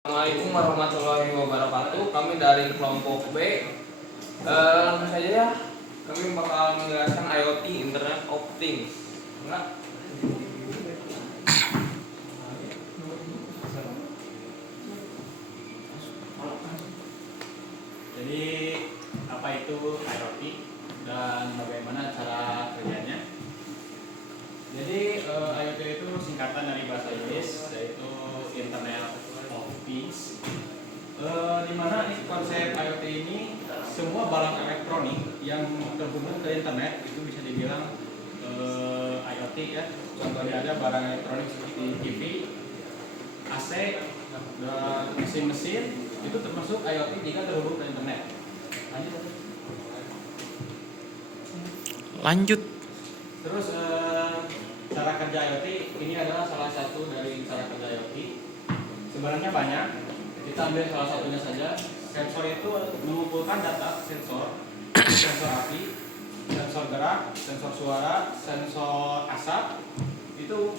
Assalamualaikum warahmatullahi wabarakatuh. Kami dari kelompok B. Langsung saja ya. Kami bakal menjelaskan IoT, Internet of Things. Enggak? Jadi apa itu IoT dan bagaimana cara kerjanya? Jadi IoT itu singkatan dari bahasa Inggris, yaitu Internet of Things. Di mana konsep IoT ini semua barang elektronik yang terhubung ke internet itu bisa dibilang IoT ya. Contohnya ada barang elektronik seperti TV, AC, dan mesin-mesin itu termasuk IoT jika terhubung ke internet. Lanjut. Terus cara kerja IoT ini adalah salah satu dari cara kerja IoT. Sebenarnya banyak. Kita ambil salah satunya saja. Sensor itu mengumpulkan data sensor api, sensor gerak, sensor suara, sensor asap itu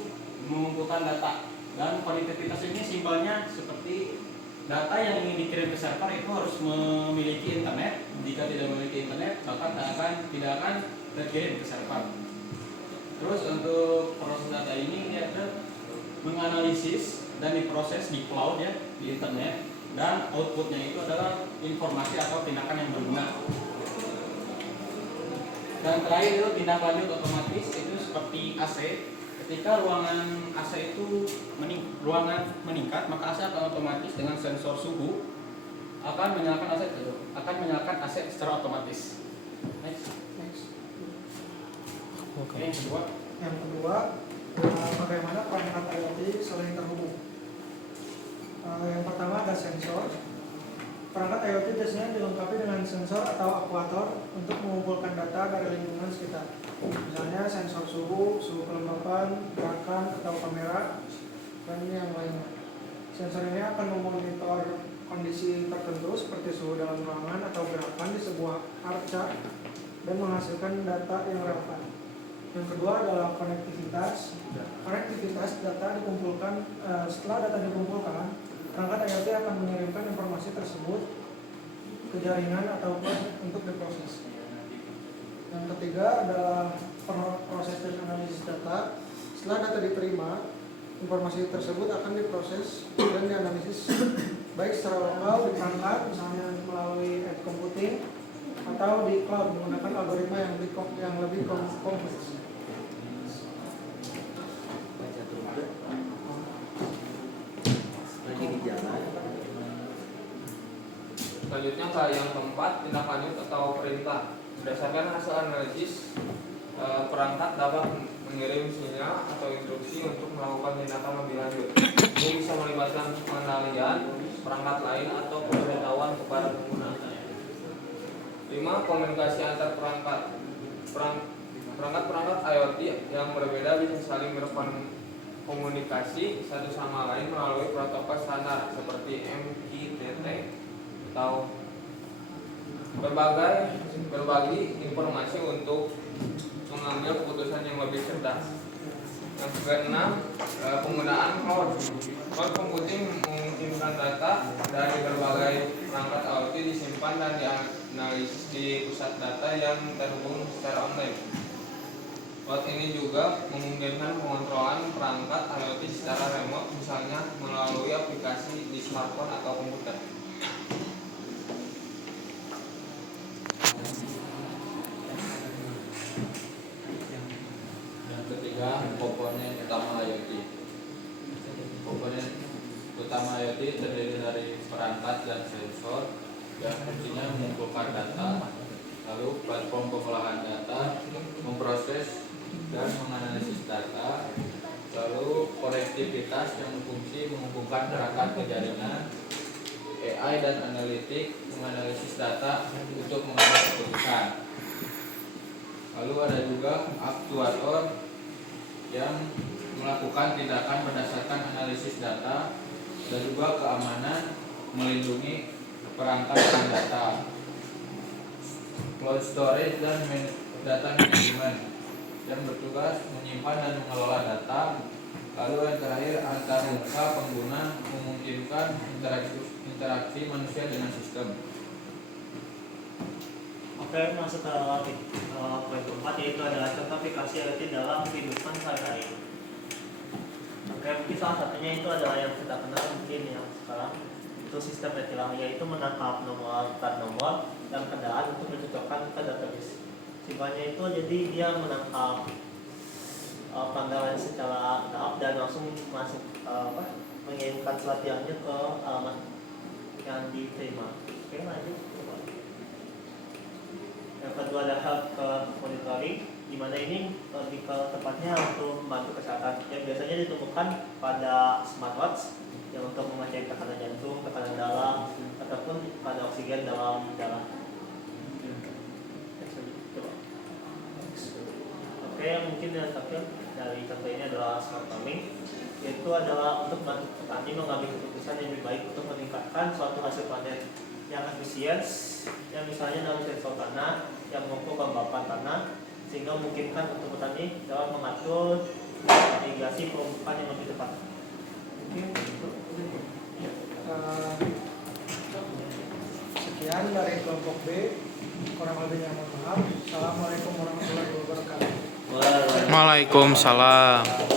mengumpulkan data. Dan konektivitas ini simpelnya seperti data yang ingin dikirim ke server itu harus memiliki internet. Jika tidak memiliki internet, maka tidak akan terkirim ke server. Terus untuk proses data ini dia menganalisis dan diproses di cloud ya, di internet, dan outputnya itu adalah informasi atau tindakan yang berguna. Dan terakhir itu tindak lanjut otomatis itu seperti AC. Ketika ruangan AC itu ruangan meningkat, maka AC akan otomatis dengan sensor suhu akan menyalakan AC secara otomatis. Next. Oke, Yang kedua, bagaimana perangkat IoT saling terhubung. Yang pertama ada sensor. Perangkat IoT biasanya dilengkapi dengan sensor atau aktuator untuk mengumpulkan data dari lingkungan sekitar. Misalnya sensor suhu, suhu kelembapan, gerakan atau kamera, dan yang lainnya. Sensor ini akan memonitor kondisi tertentu seperti suhu dalam ruangan atau gerakan di sebuah arca dan menghasilkan data yang relevan. Yang kedua adalah konektivitas. Konektivitas data dikumpulkan. Setelah data dikumpulkan, perangkat IoT akan mengirimkan informasi tersebut ke jaringan ataupun untuk diproses. Yang ketiga adalah proses dan analisis data. Setelah data diterima, informasi tersebut akan diproses dan dianalisis baik secara lokal di perangkat, misalnya melalui edge computing, atau di cloud menggunakan algoritma yang lebih kompleks. Selanjutnya ke yang keempat, tindak lanjut atau perintah. Berdasarkan hasil analisis, perangkat dapat mengirim sinyal atau instruksi untuk melakukan tindakan lebih lanjut. Ini bisa melibatkan pengendalian perangkat lain atau pemberitahuan kepada pengguna. 5. Komunikasi antar perangkat. Perangkat-perangkat IoT yang berbeda bisa saling berkomunikasi satu sama lain melalui protokol standar seperti MQTT atau berbagi informasi untuk mengambil keputusan yang lebih cerdas. Yang keenam, penggunaan cloud. Cloud computing memungkinkan data dari berbagai perangkat IoT disimpan dan dianalisis di pusat data yang terhubung secara online. Cloud ini juga memungkinkan pengontrolan perangkat IoT secara remote, misalnya melalui aplikasi di smartphone atau komputer. Yang ketiga, komponen utama IoT. Komponen utama IoT terdiri dari perangkat dan sensor yang fungsinya mengumpulkan data, lalu platform pengolahan data, memproses dan menganalisis data, lalu konektivitas yang berfungsi menghubungkan perangkat ke jaringan, AI dan analitik menganalisis data untuk mengambil keputusan. Lalu ada juga aktuator yang melakukan tindakan berdasarkan analisis data dan juga keamanan melindungi perangkat dan data. Cloud storage dan data management yang bertugas menyimpan dan mengelola data. Lalu yang terakhir, antar muka pengguna memungkinkan interaksi manusia dengan sistem. Oke, masuk ke poin keempat, yaitu adalah contoh aplikasi IoT dalam kehidupan sehari-hari. Oke, mungkin salah satunya itu adalah yang kita kenal mungkin yang sekarang itu sistem e-tilang, yaitu menangkap nomor plat nomor dan kendaraan untuk dicocokkan ke database. Simpelnya itu jadi dia menangkap pelanggaran secara tahap dan langsung masuk mengirimkan surat tiangnya ke alamat yang diterima. Oke, lanjut. Yang kedua ada health monitoring, di mana ini lebih ke tepatnya untuk membantu kesehatan yang biasanya ditemukan pada smartwatch yang untuk mengecek tekanan jantung, tekanan darah, ataupun tekanan oksigen dalam darah. Oke, yang mungkin yang terakhir dari contoh ini adalah smart farming, yaitu adalah untuk membantu petani mengambil keputusan yang lebih baik untuk meningkatkan suatu hasil panen yang efisien, yang misalnya dalam sensor tanah yang mengukur kelembapan tanah sehingga memungkinkan untuk petani dapat mengatur irigasi pemupukan yang lebih tepat. Sekian dari kelompok B, kurang lebihnya mohon maaf. Assalamualaikum warahmatullahi wabarakatuh. Waalaikumsalam.